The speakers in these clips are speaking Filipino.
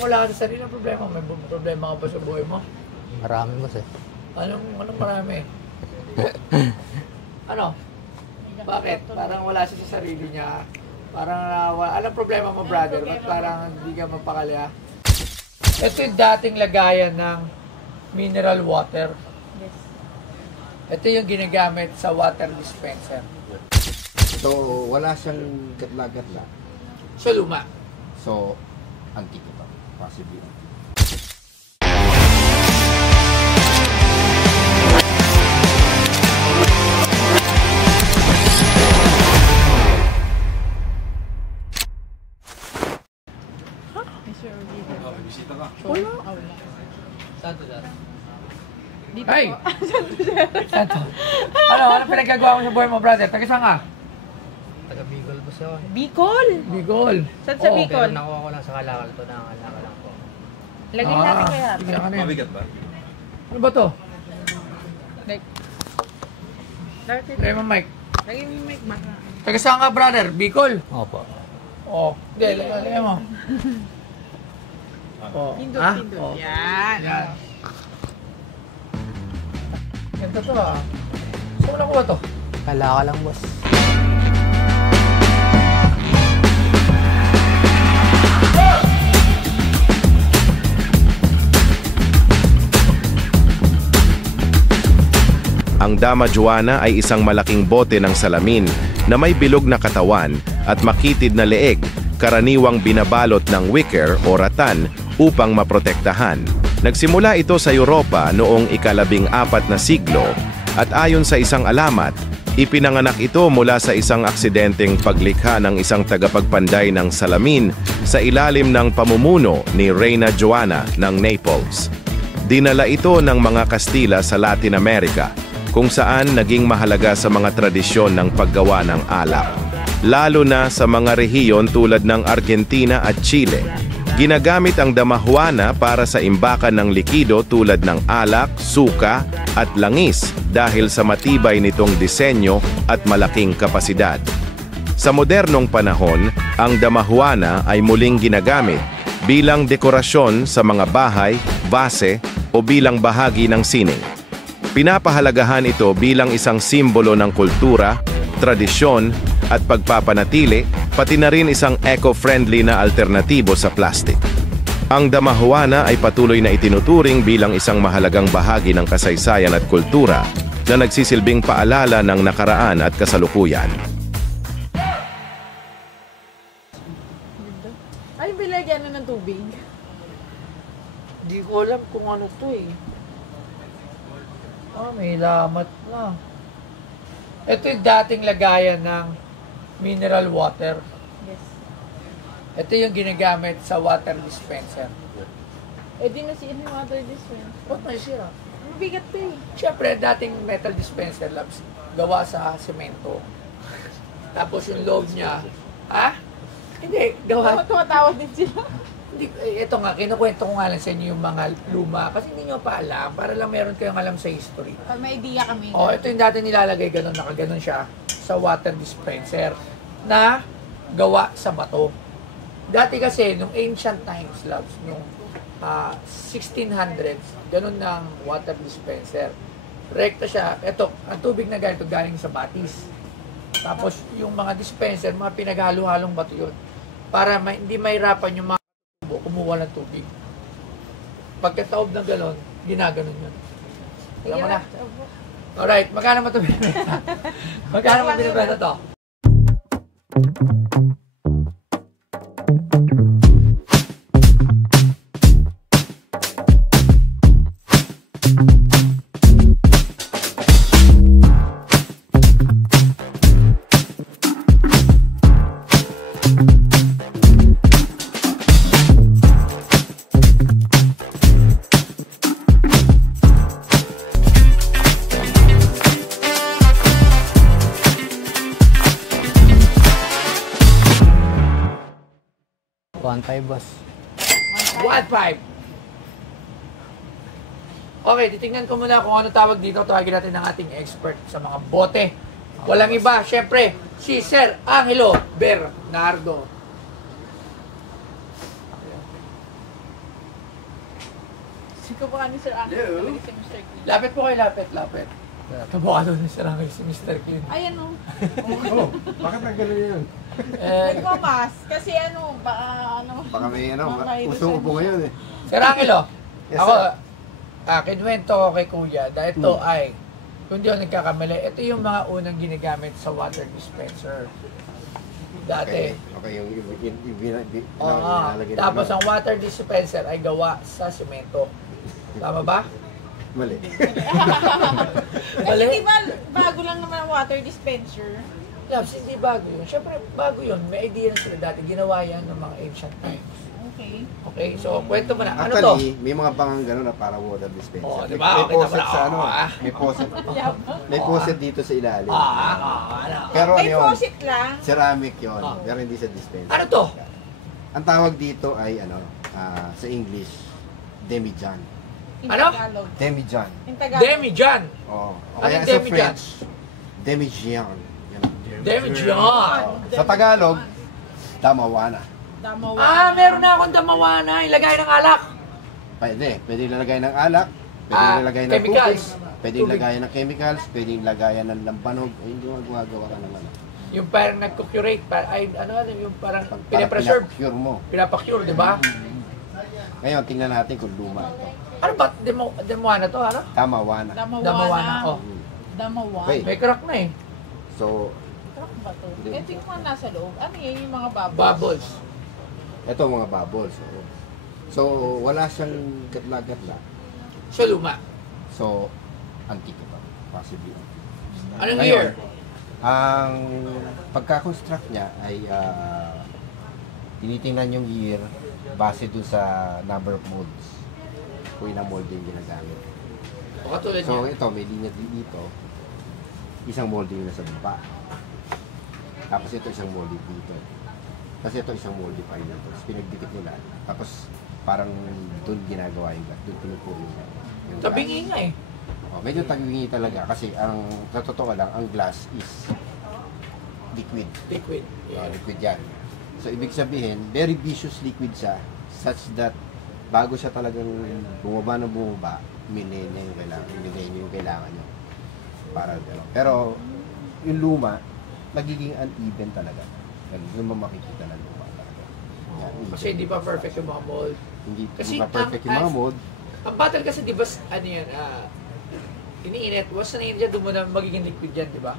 Parang wala ka sa sarili ng problema. May problema ka ba sa buhay mo? Marami boss eh. Anong marami? Ano? Bakit? Parang wala siya sa sarili niya. Parang anong problema mo, brother? Ba't parang hindi ka mapakali, ha? Ito yung dating lagayan ng mineral water. Yes. Ito yung ginagamit sa water dispenser. So, wala siyang gatla-gatla. So, luma. So, antique ito. Possibly. Bisita ka. Wala. Santo dyan. Dito Hey! po. Santo. Ano pinagkagawa mo sa buhay mo, brother? Taga saan ka? Taga Bicol boss ako. Bicol! Bicol. Saan sa Oo. Bicol? Pero nakuha ko lang sa Kalakal to, nangangalakal lang po. Lagyan natin kaya. Sige ka na yun. Mabigat ba? Ano ba to? Like, dati. Try mo, Mike. Lagyan mo yung mic ba? Taga saan ka, brother? Bicol? Opo. Oo. Hindi, lagyan mo. Oo. Pindot, Ah? pindot. Oo. Yan. Yan. Ganda to, ah. Saan mo nakuha to? Kalakal lang boss. Ang Dama Juana ay isang malaking bote ng salamin na may bilog na katawan at makitid na leeg, karaniwang binabalot ng wicker o ratan upang maprotektahan. Nagsimula ito sa Europa noong ika-14 na siglo at ayon sa isang alamat, ipinanganak ito mula sa isang aksidenteng paglikha ng isang tagapagpanday ng salamin sa ilalim ng pamumuno ni Reina Juana ng Naples. Dinala ito ng mga Kastila sa Latin America, kung saan naging mahalaga sa mga tradisyon ng paggawa ng alak, lalo na sa mga rehiyon tulad ng Argentina at Chile. Ginagamit ang Dama Juana para sa imbakan ng likido tulad ng alak, suka at langis dahil sa matibay nitong disenyo at malaking kapasidad. Sa modernong panahon, ang Dama Juana ay muling ginagamit bilang dekorasyon sa mga bahay, base o bilang bahagi ng sining. Pinapahalagahan ito bilang isang simbolo ng kultura, tradisyon at pagpapanatili, pati na rin isang eco-friendly na alternatibo sa plastic. Ang Dama Juana ay patuloy na itinuturing bilang isang mahalagang bahagi ng kasaysayan at kultura na nagsisilbing paalala ng nakaraan at kasalukuyan. Ay, bilagyan na ng tubig. Hindi ko alam kung ano to, eh. May lamat na. Ito yung dating lagayan ng mineral water. Yes. Ito yung ginagamit sa water dispenser. Eh, di na si water this one. Ba't may sira? Mabigat to eh. Siyempre, dating metal dispenser labs, gawa sa semento. Tapos yung loob niya, ha? Hindi, gawa. Tumatawa din sila. Hindi, ito nga, kinukwento ko nga lang sa inyo yung mga luma. Kasi hindi nyo pa alam, para lang meron kayong alam sa history. Pag may idea kami. Oh, ito yung dati nilalagay ganun, nakaganon siya sa water dispenser na gawa sa bato. Dati kasi, nung ancient times, loves, nung 1600s, ganun ng water dispenser. Rekta siya, ito, ang tubig na ganito galing sa batis. Tapos, yung mga dispenser, mga pinaghalo-halong bato yun. Para hindi mahirapan yung mga kumuha ng tubig. Pagkataob ng galon, ginaganon yun. Alam mo na. Alright, magkano mo ito binibenta? Magkano mo binibenta ito? $1.5 boss. 1.5. Okay, titingnan ko muna kung ano tawag dito. Tawagin natin ng ating expert sa mga bote. Walang iba, syempre, si Sir Angelo Bernardo. Kamukha ni Sir Angel. Hello? Talaga si Mr. Clean. Lapit po kayo, lapit. Kamukha doon ni Sir Angel, si Mr. Clean. Ayan o. Oh, bakit nagano yan? Nagmamas. Kasi ano, Baka may Mamay usong doon. upo ngayon eh. Sir Angel, Yes, ako, sir. kinwento ko kay Kuya dahil ito ay, kung di ako nagkakamali, ito yung mga unang ginagamit sa water dispenser. Dati. Okay, yung Oo. nilalagay na Tapos ano. ang water dispenser ay gawa sa semento. Tama ba? Mali. Kasi Mali? di ba bago lang naman ang water dispenser? Labs, hindi bago yun. Siyempre, bago yun. May idea na sila dati. Ginawa yan ng mga ancient times. Okay. Okay, so kwento mo na. Ano to? Actually, may mga bangang gano'n na para water dispenser. Oo, May- diba? May Okay, faucet tama sa na. ano. May faucet. May faucet dito sa ilalim. Ano? Pero ano May yun? faucet lang. Ceramic yun. Ah. Pero hindi sa dispenser. Ano to? Ang tawag dito ay sa English, demijohn. In Ano? Tagalog. Demijohn. In Tagalog. Demijohn. Oh. Ano yung sa demijohn? French, demijohn. Yan. Demijohn. Sa Tagalog, damawana. Damawa. Meron na akong damawana. Ilagay ng alak. Pwede. Pwede lagayan ng alak. Pwede lagayan ng chemicals. tubig. Pwede Tubig. lagayan ng chemicals. Pwede lagayan ng lambanog. Ay, hindi mo gumagawa ka ng ano. Yung parang nagko-curate. Yung parang Para pinapreserve. pina-cure mo. Pinapacure, di ba? Ngayon, tingnan natin kung luma ito. Ano ba? Damawana to, ano? Damawana. Damawana. Oh. Mm. Damawa. Okay. May crack na eh. So, Truck ba to? Hindi. Ito yung mga nasa loob. Ano yun yung mga bubbles? Bubbles. ito mga bubbles. So, wala siyang gatla-gatla. So, luma. So, antique ito. Possibly. Anong Ngayon, year? ang pagka-construct niya ay tinitingnan yung year base dun sa number of molds. Kung ilang mold yung ginagamit. O katulad So, niya. ito, may linya dito. Isang molding na sa baba. Tapos ito isang molding dito. Kasi ito isang molding pa dito. Tapos pinagdikit nila. Tapos parang doon ginagawa yung glass. Doon pinupuro yung glass. Tabingi nga eh. Oh, medyo tabingi talaga kasi ang sa totoo lang, ang glass is liquid. Liquid. Liquid yan. So, ibig sabihin, very viscous liquid siya such that bago siya talagang bumaba na bumaba, millennia yung kailangan niyo. Para gano'n. Pero, yung luma, nagiging uneven talaga. Doon mo makikita na luma talaga. Yan, Kasi hindi pa perfect yung mga mold. Hindi Kasi pa perfect yung mga mold. Ang battle kasi di ba, ano yan, iniinit. Once na init yan, doon mo na magiging liquid yan, di ba?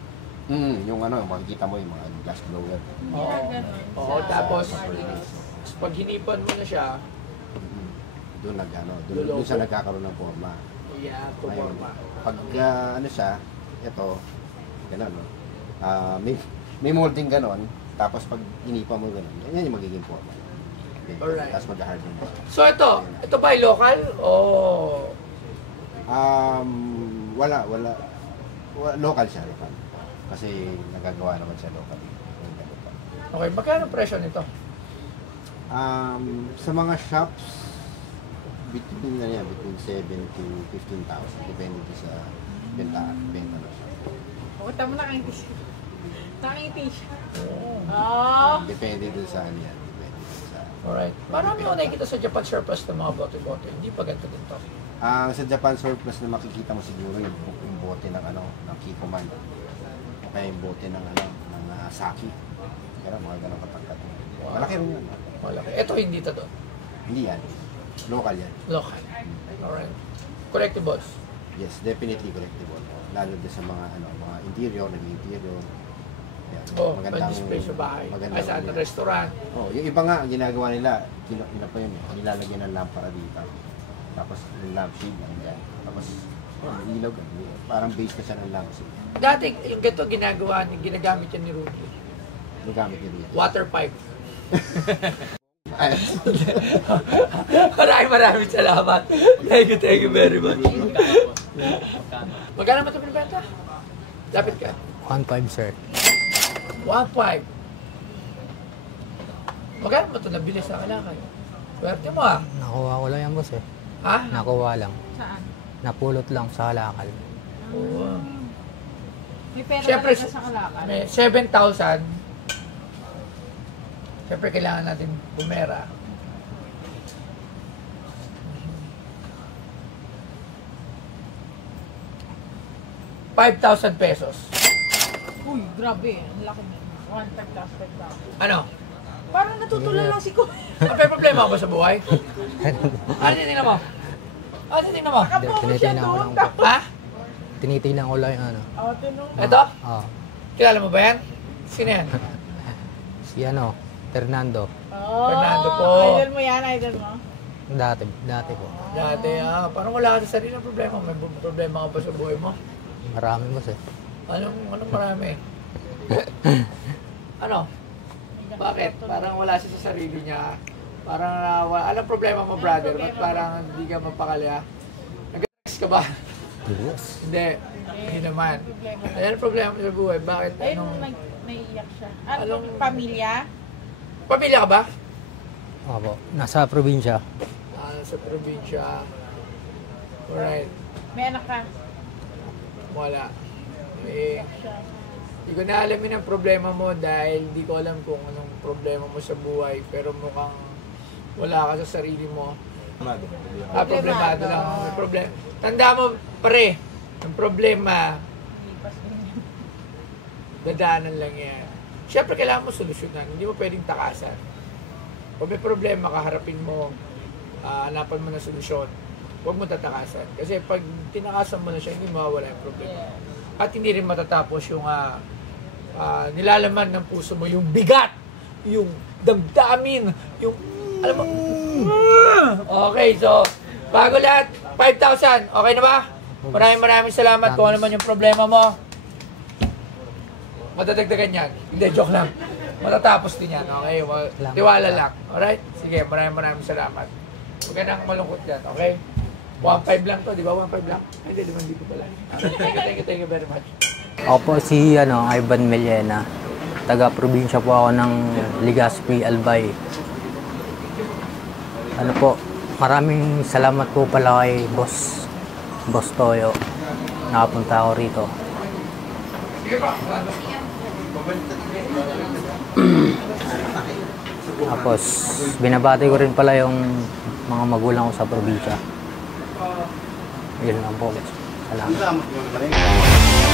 Yung makikita mo yung mga glass blower. Oo. Ganun. Oo, Sa tapos, Marlies. pag hinipan mo na siya, Doon Luloko. doon siya nagkakaroon ng forma. yan, Ngayon, puporma. pag siya, ito, gano'n, no? May molding gano'n, tapos pag inipa mo gano'n, yan yung magiging forma. Okay. Alright. Tapos mag-hard mo. So ito ba ay local? O Wala, local siya, local. Kasi nagagawa naman siya local. Yung ganun pa. okay, magkano presyo nito? Sa mga shops, between 7 to 15,000, depende din sa benta na siya. Pumunta mo nakangiti siya. Nakangiti siya. Oo. Oh. Depende din sa ano yan. Depende din sa... Alright. Marami ako nakikita sa Japan surplus ng mga bote-bote. Hindi pa ganito din to. Sa Japan surplus na makikita mo siguro yung bote ng ng Kikoman. O kaya yung bote ng Saki. Kaya mga ganong katangkat. Malaki rin yan. Malaki. Ito hindi to doon. Hindi yan. Local yan. Local. Alright. Collectibles. Yes, definitely collectible. Lalo din sa mga mga interior, nag-interior. Yan. O, display sa bahay. Ay, sa yan. restaurant. Oh, yung iba nga, ang ginagawa nila, pa yun, nilalagyan ng lampara dito. Tapos yung lampshade lang dyan. Tapos, may ilaw ka. Parang base na siya ng lampshade. Dati, yung ganito ginagamit yan ni Rudy. Nagamit niya dito. Water pipe. Ay, Maraming salamat. Thank you very much. Magkano ba ito pinibenta? Lapit ka. 1.5 sir. 1.5. Magkano mo ito nabili sa kalakal? Swerte mo ah. Nakuha ko lang yan boss eh. Ha? Nakuha lang. Saan? Napulot lang sa kalakal. Oo. May pera Siyempre, talaga sa Kalakal. may 7,000. Siyempre, kailangan natin bumera. 5,000 pesos. Uy, grabe. Ang laki na. 1 plus 5,000. Ano? Parang natutulan lang si Kuya. May problema ka ba sa buhay? Ano titignan mo? Ano titignan mo? Nakapokus siya Tinitingnan ko doon. lang. Ha? Tinitingnan ko lang yung ano. Oh, tinong. Ito? Ah, Kilala mo ba yan? Sino yan? si ano, Fernando. Oh, Fernando po. Idol mo yan, idol mo. Dati po. Dati, parang wala ka sa sarili ng problema. May problema ka ba sa buhay mo? Marami boss eh. Anong marami? Ano? Bakit? Parang wala siya sa sarili niya. Parang anong problema mo, brother? Ba't parang hindi ka mapakalya? Nag-sex ka ba? Yes. Hindi naman. Ayan ang problema mo sa buhay. Bakit? Ayun, Anong... naiiyak siya. Anong- Pamilya? Pamilya ka ba? Opo. Nasa probinsya. Sa probinsya. Alright. May anak ka? Wala. Hindi ko na alamin ang problema mo dahil hindi ko alam kung anong problema mo sa buhay. Pero mukhang wala ka sa sarili mo. Problemado lang. May problema. Tanda mo, pare, ang problema, Lipas din yan. dadaanan lang yan. Siyempre, kailangan mo solusyonan. Hindi mo pwedeng takasan. Kung may problema, kaharapin mo, hanapan mo ng solusyon. Huwag mo tatakasan. Kasi pag tinakasan mo na siya, hindi mawawala yung problema. At hindi rin matatapos yung nilalaman ng puso mo, yung bigat, yung damdamin, yung, alam mo, okay, so, bago lahat, 5,000, okay na ba? Maraming salamat kung ano man yung problema mo. Madadagdagan yan. Hindi, joke lang. Matatapos din yan, okay? Tiwala lang. Alright? Sige, maraming salamat. Huwag ka nang malungkot yan, okay? 1.5 lang to, di ba? 1.5 lang? Hindi, 5,000 pala. Thank you very much. Ako po si Ivan Mellena. Taga-probinsya po ako ng Legazpi, Albay. Ano po, maraming salamat po pala kay Boss Toyo. Nakapunta ako rito. Tapos, binabati ko rin pala yung mga magulang ko sa probinsya. Yun lang po. Salamat.